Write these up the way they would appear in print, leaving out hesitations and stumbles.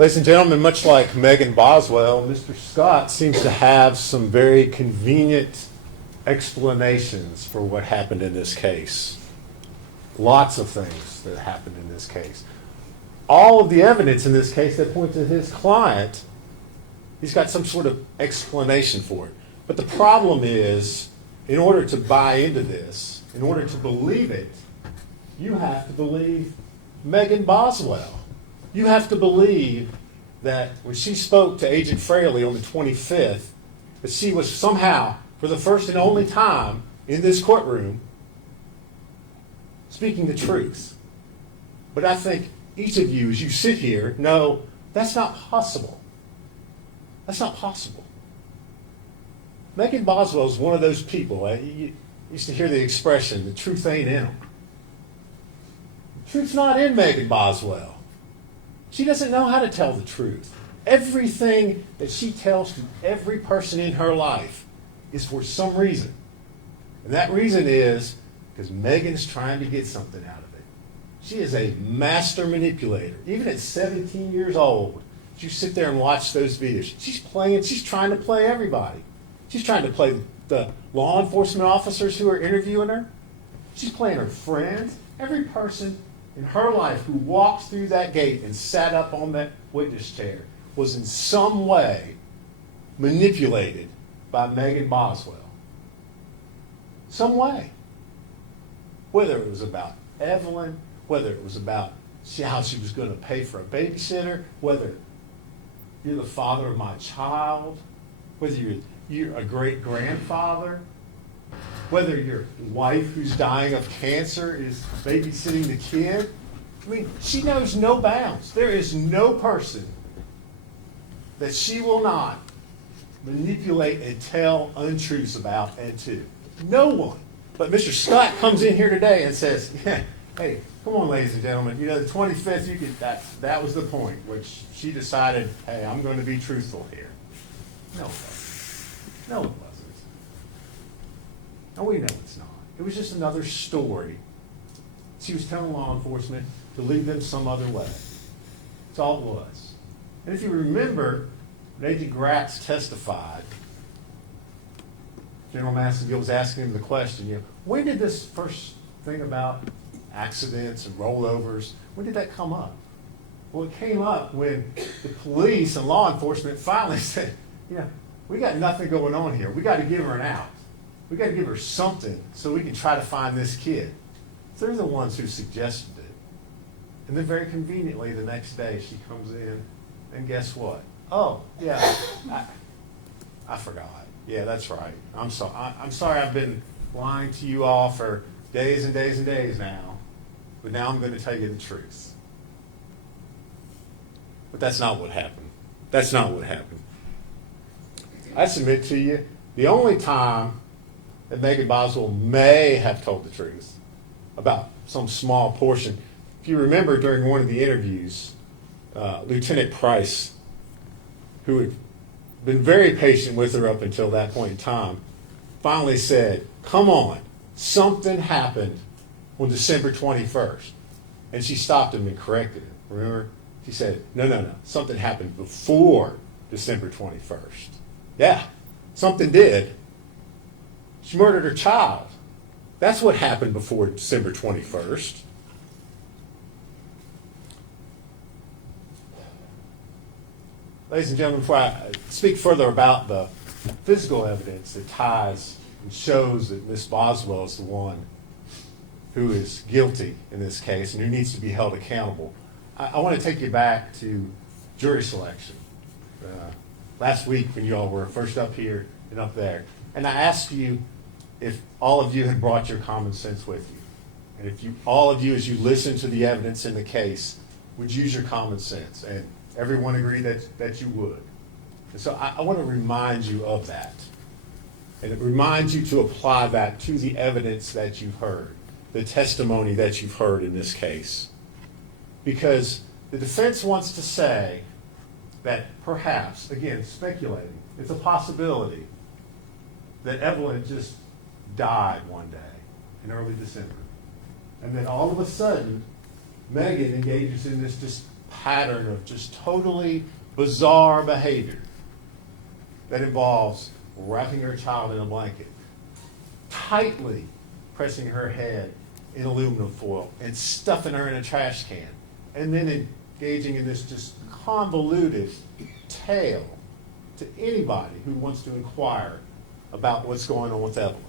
Ladies and gentlemen, much like Megan Boswell, Mr. Scott seems to have some very convenient explanations for what happened in this case. Lots of things that happened in this case. All of the evidence in this case that points to his client, he's got some sort of explanation for it. But the problem is, in order to buy into this, in order to believe it, you have to believe Megan Boswell. You have to believe that when she spoke to Agent Fraley on the 25th, that she was somehow, for the first and only time in this courtroom, speaking the truth. But I think each of you, as you sit here, know that's not possible. That's not possible. Megan Boswell is one of those people. You used to hear the expression, the truth ain't in them. The truth's not in Megan Boswell. She doesn't know how to tell the truth. Everything that she tells to every person in her life is for some reason. And that reason is because Megan's trying to get something out of it. She is a master manipulator. Even at 17 years old, you sit there and watch those videos. She's trying to play everybody. She's trying to play the law enforcement officers who are interviewing her. She's playing her friends, every person in her life who walked through that gate and sat up on that witness chair was in some way manipulated by Megan Boswell. Some way. Whether it was about Evelyn, whether it was about how she was going to pay for a babysitter, whether you're the father of my child, whether you're a great-grandfather, whether your wife who's dying of cancer is babysitting the kid. I mean, she knows no bounds. There is no person that she will not manipulate and tell untruths about and to. No one. But Mr. Scott comes in here today and says, yeah, hey, come on, ladies and gentlemen, the 25th, that was the point, which she decided, hey, I'm going to be truthful here. No, it wasn't. No, it wasn't. And we know it's not. It was just another story. She was telling law enforcement to lead them some other way. That's all it was. And if you remember, when Agent Gratz testified, General Massengill was asking him the question, when did this first thing about accidents and rollovers, when did that come up? Well, it came up when the police and law enforcement finally said, we got nothing going on here. We got to give her an out. We got to give her something so we can try to find this kid. So they're the ones who suggested it. And then very conveniently the next day she comes in and guess what? Oh, yeah, I forgot. Yeah, that's right. I'm sorry I've been lying to you all for days and days and days now. But now I'm going to tell you the truth. But that's not what happened. That's not what happened. I submit to you, the only time that Megan Boswell may have told the truth about some small portion, if you remember during one of the interviews, Lieutenant Price, who had been very patient with her up until that point in time, finally said, come on, something happened on December 21st. And she stopped him and corrected him. Remember? She said, no, something happened before December 21st. Yeah, something did. She murdered her child. That's what happened before December 21st. Ladies and gentlemen, before I speak further about the physical evidence that ties and shows that Miss Boswell is the one who is guilty in this case and who needs to be held accountable, I want to take you back to jury selection. Last week when you all were first up here and up there, and I asked you if all of you had brought your common sense with you. And if all of you, as you listen to the evidence in the case, would use your common sense. And everyone agreed that you would. And so I want to remind you of that. And it reminds you to apply that to the evidence that you've heard, the testimony that you've heard in this case. Because the defense wants to say that perhaps, again, speculating, it's a possibility that Evelyn just died one day in early December. And then all of a sudden, Megan engages in this just pattern of just totally bizarre behavior that involves wrapping her child in a blanket, tightly pressing her head in aluminum foil, and stuffing her in a trash can, and then engaging in this just convoluted tale to anybody who wants to inquire about what's going on with Evelyn.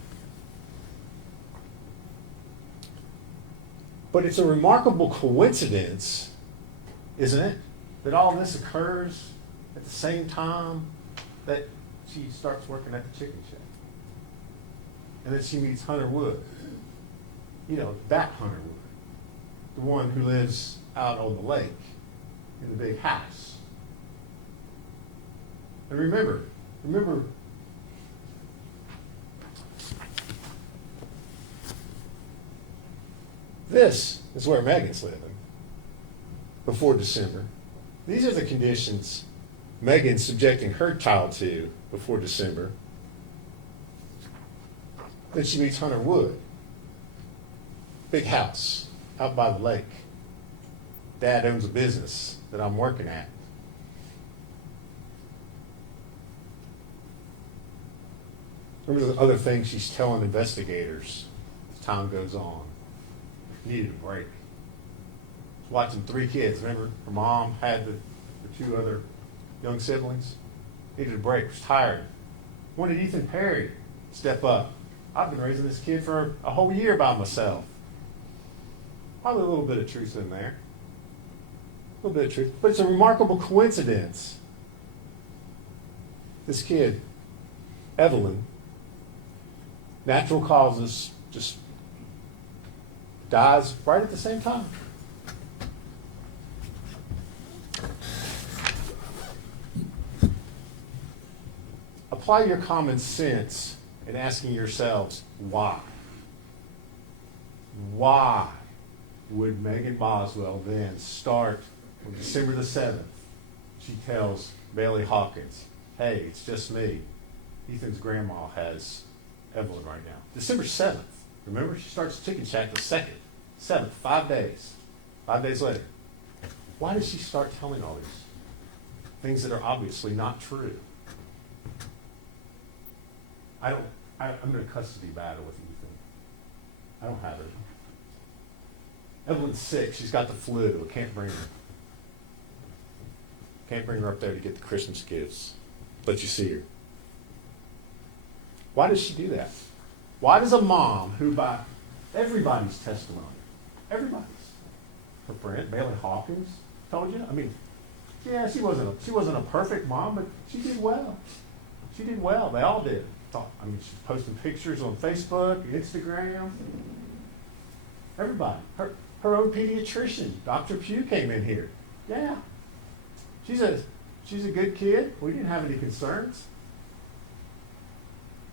But it's a remarkable coincidence, isn't it, that all this occurs at the same time that she starts working at the chicken shack. And then she meets Hunter Wood. You know, that Hunter Wood. The one who lives out on the lake in the big house. And remember, this is where Megan's living before December. These are the conditions Megan's subjecting her child to before December. Then she meets Hunter Wood. Big house out by the lake. Dad owns a business that I'm working at. Remember the other things she's telling investigators as time goes on. Needed a break. Was watching 3 kids. Remember her mom had the 2 other young siblings? Needed a break, was tired. Wanted Ethan Perry to step up. I've been raising this kid for a whole year by myself. Probably a little bit of truth in there. A little bit of truth. But it's a remarkable coincidence. This kid, Evelyn, natural causes, just dies right at the same time. Apply your common sense in asking yourselves why. Why would Megan Boswell then start on December the 7th? She tells Bailey Hawkins, hey, it's just me. Ethan's grandma has Evelyn right now. December 7th. Remember, she starts Chicken Shack the 2nd. 7th, 5 days. 5 days later. Why does she start telling all these things that are obviously not true? I'm in a custody battle with Ethan. I don't have it. Evelyn's sick. She's got the flu. I can't bring her. Can't bring her up there to get the Christmas gifts. Let you see her. Why does she do that? Why does a mom who, by everybody's testimony, everybody's, her friend Bailey Hawkins told you, I mean, yeah, she wasn't a perfect mom, but she did well. She did well. They all did. I mean, she's posting pictures on Facebook, Instagram. Everybody. Her own pediatrician, Dr. Pugh, came in here. Yeah. She's a good kid. We didn't have any concerns.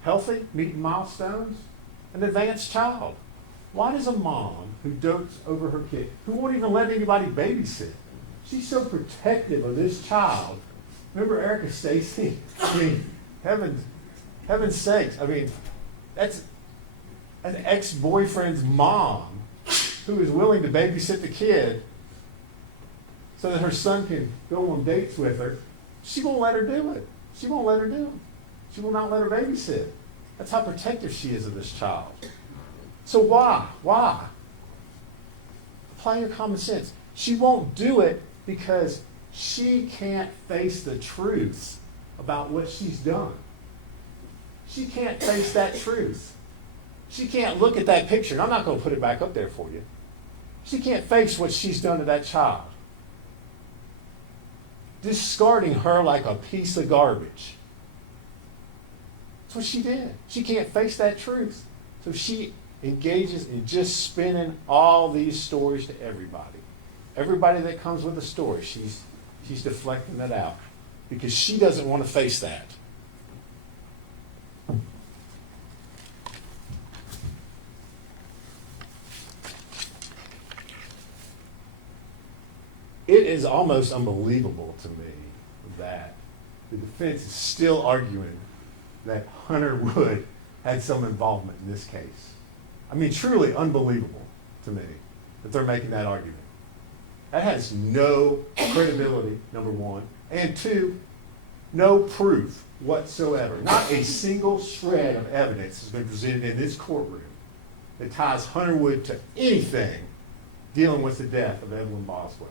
Healthy, meeting milestones, an advanced child. Why does a mom who dotes over her kid, who won't even let anybody babysit, she's so protective of this child? Remember Erica Stacy? I mean, heaven's sakes. I mean, that's an ex-boyfriend's mom who is willing to babysit the kid so that her son can go on dates with her. She won't let her do it. She won't let her do it. She will not let her babysit. That's how protective she is of this child. So why? Why? Apply your common sense. She won't do it because she can't face the truth about what she's done. She can't face that truth. She can't look at that picture, and I'm not going to put it back up there for you. She can't face what she's done to that child. Discarding her like a piece of garbage. That's what she did. She can't face that truth. So she engages in just spinning all these stories to everybody. Everybody that comes with a story, she's deflecting that out because she doesn't want to face that. It is almost unbelievable to me that the defense is still arguing that Hunter Wood had some involvement in this case. I mean, truly unbelievable to me that they're making that argument. That has no credibility, number one. And two, no proof whatsoever. Not a single shred of evidence has been presented in this courtroom that ties Hunter Wood to anything dealing with the death of Evelyn Boswell.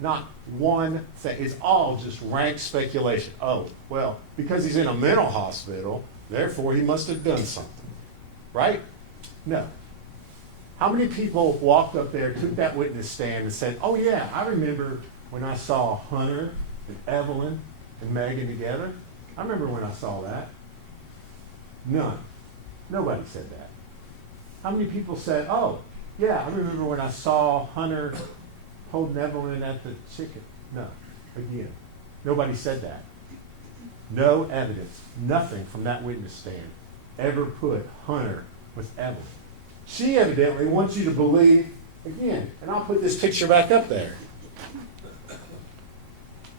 Not one thing. It's all just rank speculation. Oh, well, because he's in a mental hospital, therefore he must have done something. Right? No. How many people walked up there, took that witness stand and said, oh yeah, I remember when I saw Hunter and Evelyn and Megan together. I remember when I saw that. None. Nobody said that. How many people said, oh, yeah, I remember when I saw Hunter holding Evelyn at the chicken? No. Again, nobody said that. No evidence, nothing from that witness stand ever put Hunter with Evelyn. She evidently wants you to believe, again, and I'll put this picture back up there.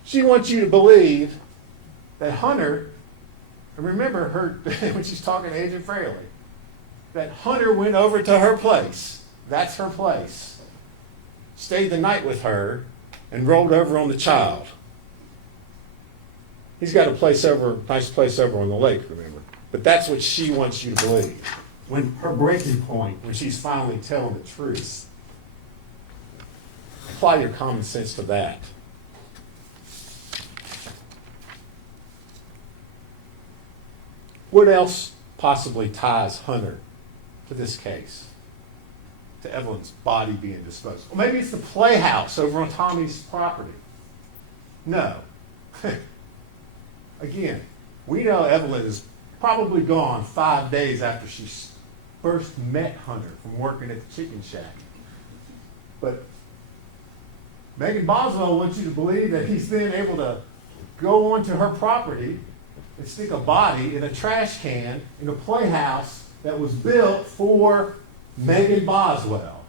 She wants you to believe that Hunter, and remember her when she's talking to Agent Fraley, that Hunter went over to her place. That's her place. Stayed the night with her and rolled over on the child. He's got a nice place over on the lake, remember. But that's what she wants you to believe. When her breaking point, when she's finally telling the truth. Apply your common sense to that. What else possibly ties Hunter to this case? To Evelyn's body being disposed. Well, maybe it's the playhouse over on Tommy's property. No. Again, we know Evelyn is probably gone 5 days after she first met Hunter from working at the chicken shack. But Megan Boswell wants you to believe that he's then able to go onto her property and stick a body in a trash can in a playhouse that was built for Megan Boswell.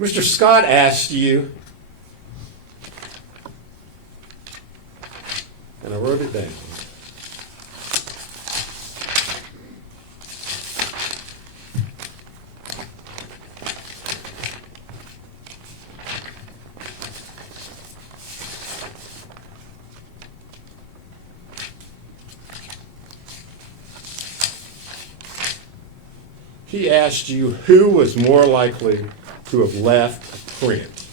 Mr. Scott asked you, and I wrote it down. He asked you who was more likely to have left a print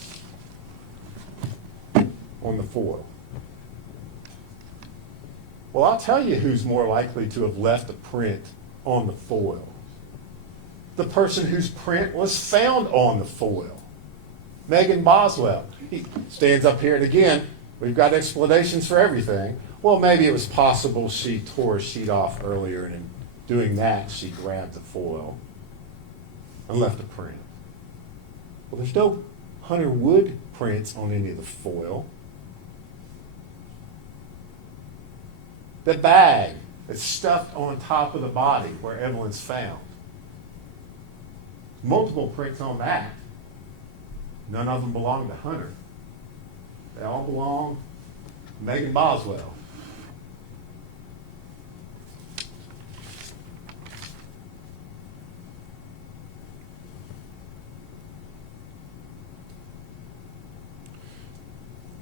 on the foil. Well, I'll tell you who's more likely to have left a print on the foil. The person whose print was found on the foil. Megan Boswell. He stands up here, and again, we've got explanations for everything. Well, maybe it was possible she tore a sheet off earlier, and in doing that, she grabbed the foil and left a print. Well, there's no Hunter Wood prints on any of the foil. The bag that's stuffed on top of the body where Evelyn's found. Multiple prints on that. None of them belong to Hunter. They all belong to Megan Boswell.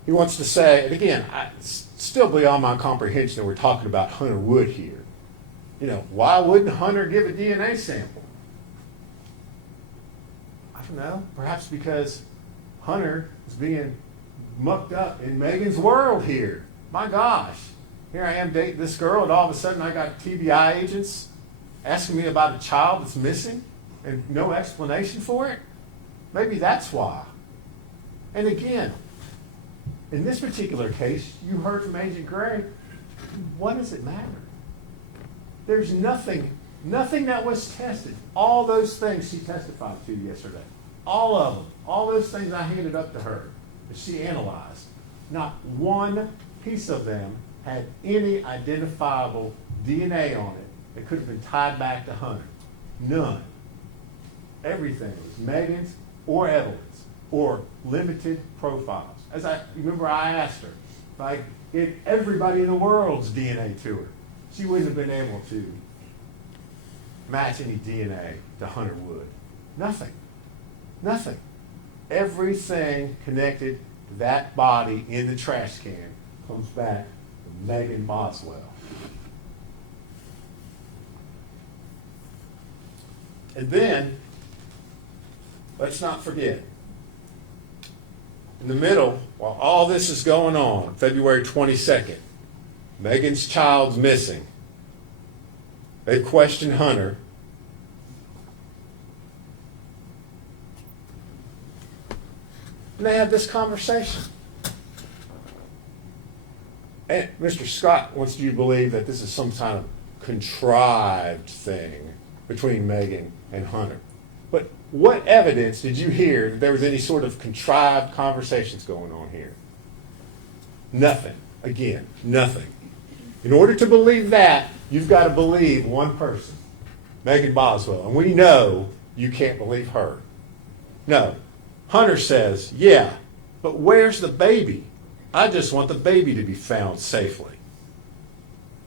He wants to say, and again, it's still beyond my comprehension that we're talking about Hunter Wood here. You know, why wouldn't Hunter give a DNA sample? I don't know. Perhaps because Hunter is being mucked up in Megan's world here. My gosh. Here I am dating this girl, and all of a sudden I got TBI agents asking me about a child that's missing and no explanation for it. Maybe that's why. And again, in this particular case, you heard from Agent Gray, what does it matter? There's nothing that was tested. All those things she testified to yesterday, all of them, all those things I handed up to her that she analyzed, not one piece of them had any identifiable DNA on it that could have been tied back to Hunter. None. Everything was Megan's or Evelyn's or limited profiles. As I remember, I asked her if I gave everybody in the world's DNA to her. She wouldn't have been able to match any DNA to Hunter would. Nothing. Nothing. Everything connected to that body in the trash can comes back to Megan Boswell. And then, let's not forget, in the middle, while all this is going on, February 22nd, Megan's child's missing. They questioned Hunter. And they have this conversation. And Mr. Scott wants you to believe that this is some kind of contrived thing between Megan and Hunter. But what evidence did you hear that there was any sort of contrived conversations going on here? Nothing. Again, nothing. In order to believe that, you've got to believe one person, Megan Boswell. And we know you can't believe her. No. Hunter says, yeah, but where's the baby? I just want the baby to be found safely.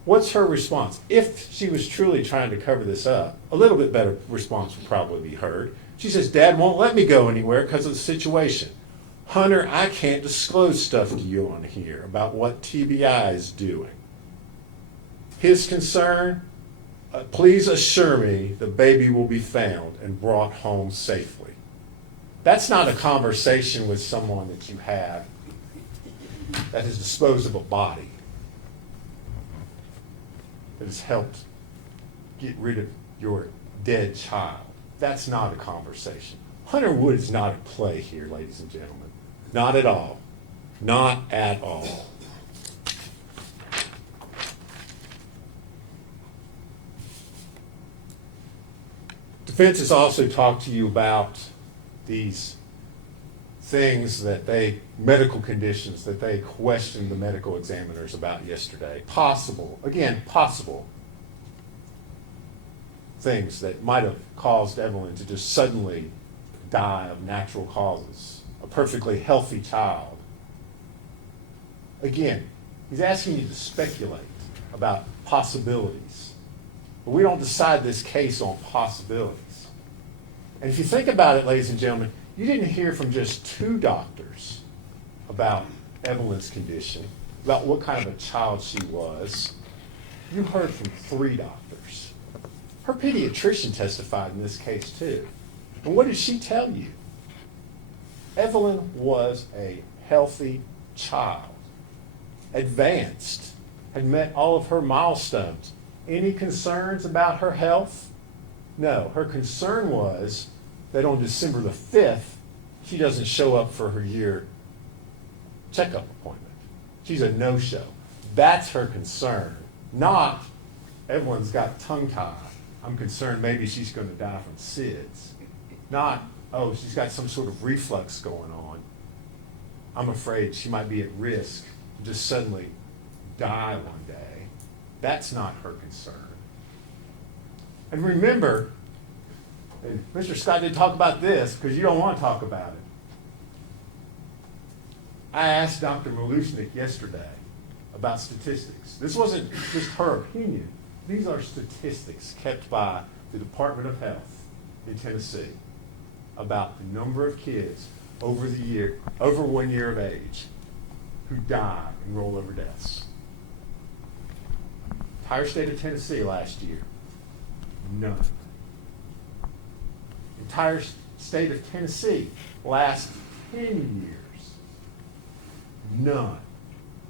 What's her response? If she was truly trying to cover this up, a little bit better response would probably be heard. She says, Dad won't let me go anywhere because of the situation. Hunter, I can't disclose stuff to you on here about what TBI is doing. His concern, please assure me the baby will be found and brought home safely. That's not a conversation with someone that you have that has disposed of a body, that has helped get rid of your dead child. That's not a conversation. Hunter Wood is not at play here, ladies and gentlemen. Not at all. Not at all. Defense has also talked to you about these things that medical conditions that they questioned the medical examiners about yesterday. Possible things that might have caused Evelyn to just suddenly die of natural causes. A perfectly healthy child. Again, he's asking you to speculate about possibilities. But we don't decide this case on possibilities. And if you think about it, ladies and gentlemen, you didn't hear from just 2 doctors about Evelyn's condition, about what kind of a child she was. You heard from 3 doctors. Her pediatrician testified in this case too. And what did she tell you? Evelyn was a healthy child, advanced, had met all of her milestones. Any concerns about her health? No, her concern was that on December the 5th, she doesn't show up for her year checkup appointment. She's a no-show. That's her concern, not Evelyn's got tongue-tied. I'm concerned maybe she's going to die from SIDS. Not, oh, she's got some sort of reflux going on. I'm afraid she might be at risk to just suddenly die one day. That's not her concern. And remember, and Mr. Scott didn't talk about this because you don't want to talk about it. I asked Dr. Malushnik yesterday about statistics. This wasn't just her opinion. These are statistics kept by the Department of Health in Tennessee about the number of kids over 1 year of age who die in rollover deaths. Entire state of Tennessee last year, none. Entire state of Tennessee last 10 years, none.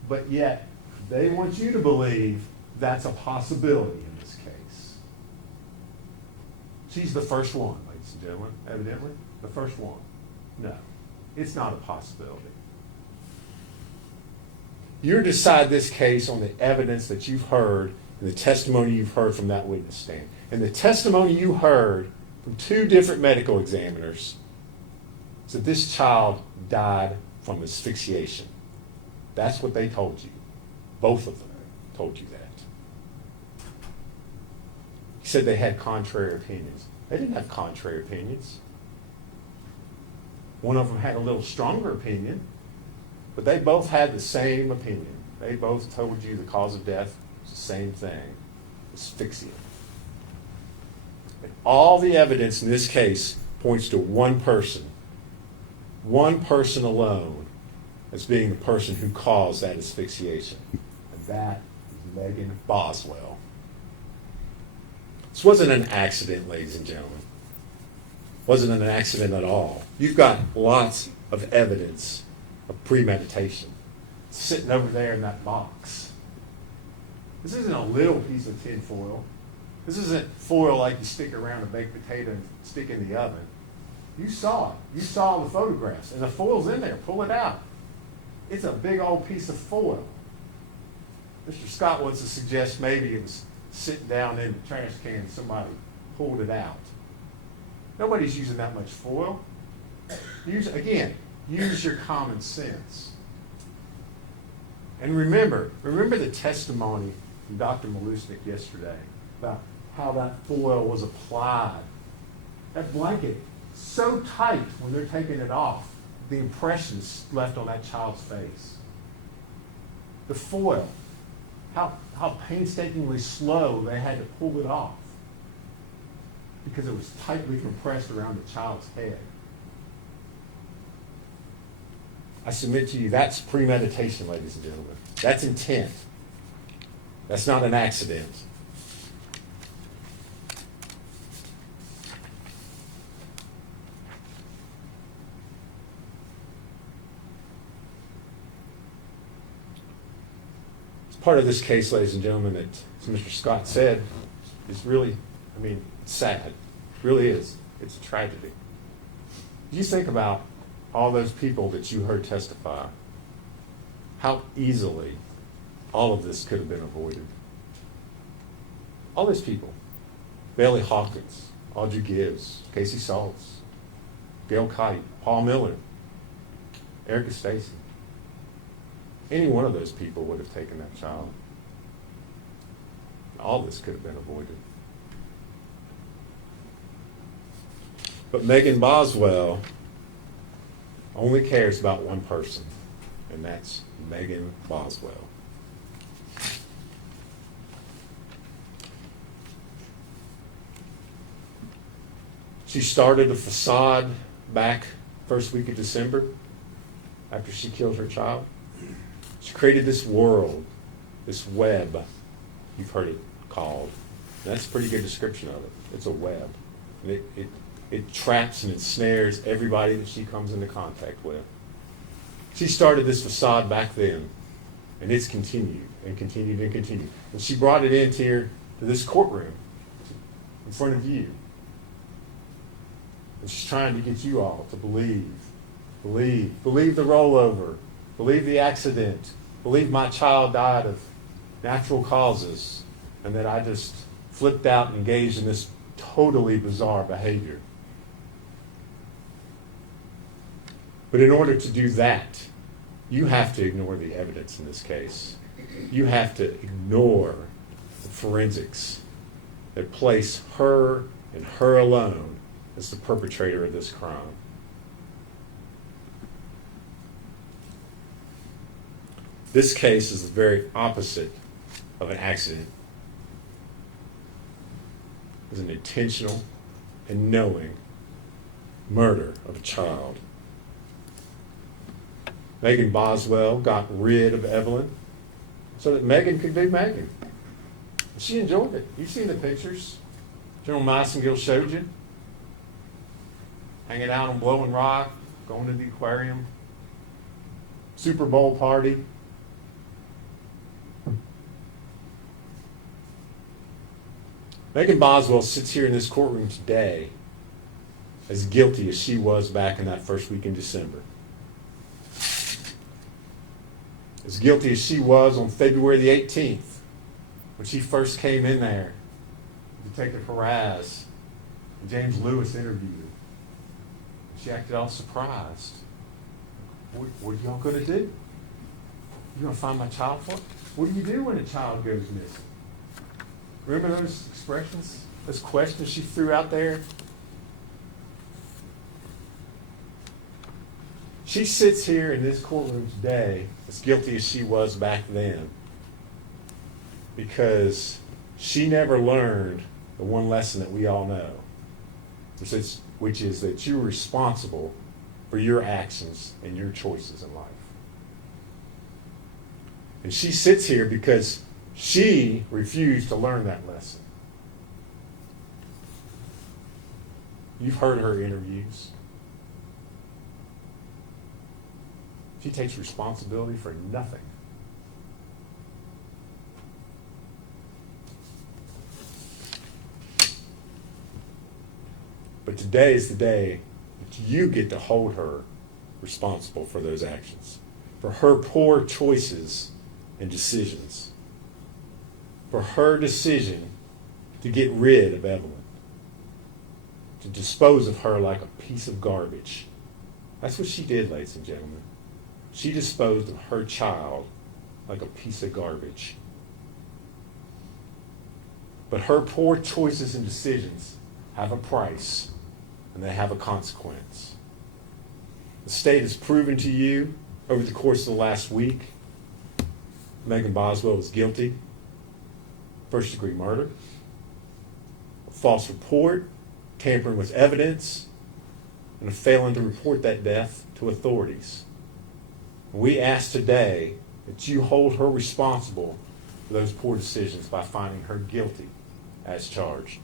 But yet, they want you to believe that's a possibility in this case. She's the first one, ladies and gentlemen, evidently. The first one. No, it's not a possibility. You decide this case on the evidence that you've heard and the testimony you've heard from that witness stand. And the testimony you heard from 2 different medical examiners is that this child died from asphyxiation. That's what they told you. Both of them told you that. He said they had contrary opinions. They didn't have contrary opinions. One of them had a little stronger opinion, but they both had the same opinion. They both told you the cause of death was the same thing, asphyxia. All the evidence in this case points to one person alone as being the person who caused that asphyxiation. And that is Megan Boswell. This wasn't an accident, ladies and gentlemen. It wasn't an accident at all. You've got lots of evidence of premeditation sitting over there in that box. This isn't a little piece of tin foil. This isn't foil like you stick around a baked potato and stick in the oven. You saw it. You saw the photographs. And the foil's in there. Pull it out. It's a big old piece of foil. Mr. Scott wants to suggest maybe it was sitting down in the trash can and somebody pulled it out. Nobody's using that much foil. Use your common sense. And remember the testimony from Dr. Malusnik yesterday about how that foil was applied. That blanket, so tight when they're taking it off, the impressions left on that child's face. The foil, how painstakingly slow they had to pull it off because it was tightly compressed around the child's head. I submit to you, that's premeditation, ladies and gentlemen. That's intent. That's not an accident. Part of this case, ladies and gentlemen, that, as Mr. Scott said, is really, it's sad. It really is. It's a tragedy. You think about all those people that you heard testify, how easily all of this could have been avoided. All those people. Bailey Hawkins, Audrey Gibbs, Casey Saltz, Gail Kite, Paul Miller, Erica Stacy. Any one of those people would have taken that child. All this could have been avoided. But Megan Boswell only cares about one person, and that's Megan Boswell. She started a facade back first week of December after she killed her child. She created this world, this web, you've heard it called. And that's a pretty good description of it. It's a web. And it traps and ensnares everybody that she comes into contact with. She started this facade back then, and it's continued and continued and continued. And she brought it in here to this courtroom in front of you. And she's trying to get you all to believe the rollover, believe the accident, believe my child died of natural causes, and that I just flipped out and engaged in this totally bizarre behavior. But in order to do that, you have to ignore the evidence in this case. You have to ignore the forensics that place her and her alone as the perpetrator of this crime. This case is the very opposite of an accident. It's an intentional and knowing murder of a child. Megan Boswell got rid of Evelyn so that Megan could be Megan. She enjoyed it. You've seen the pictures General Massengill showed you. Hanging out on Blowing Rock, going to the aquarium, Super Bowl party. Megan Boswell sits here in this courtroom today as guilty as she was back in that first week in December. As guilty as she was on February the 18th when she first came in there. Detective Haraz and James Lewis interviewed her. She acted all surprised. What are y'all going to do? You going to find my child for? What do you do when a child goes missing? Remember those expressions, those questions she threw out there? She sits here in this courtroom today as guilty as she was back then because she never learned the one lesson that we all know. which is that you're responsible for your actions and your choices in life. And she sits here because she refused to learn that lesson. You've heard her interviews. She takes responsibility for nothing. But today is the day that you get to hold her responsible for those actions, for her poor choices and decisions, for her decision to get rid of Evelyn, to dispose of her like a piece of garbage. That's what she did, ladies and gentlemen. She disposed of her child like a piece of garbage. But her poor choices and decisions have a price, and they have a consequence. The state has proven to you over the course of the last week, Megan Boswell is guilty. First-degree murder, a false report, tampering with evidence, and a failing to report that death to authorities. We ask today that you hold her responsible for those poor decisions by finding her guilty as charged.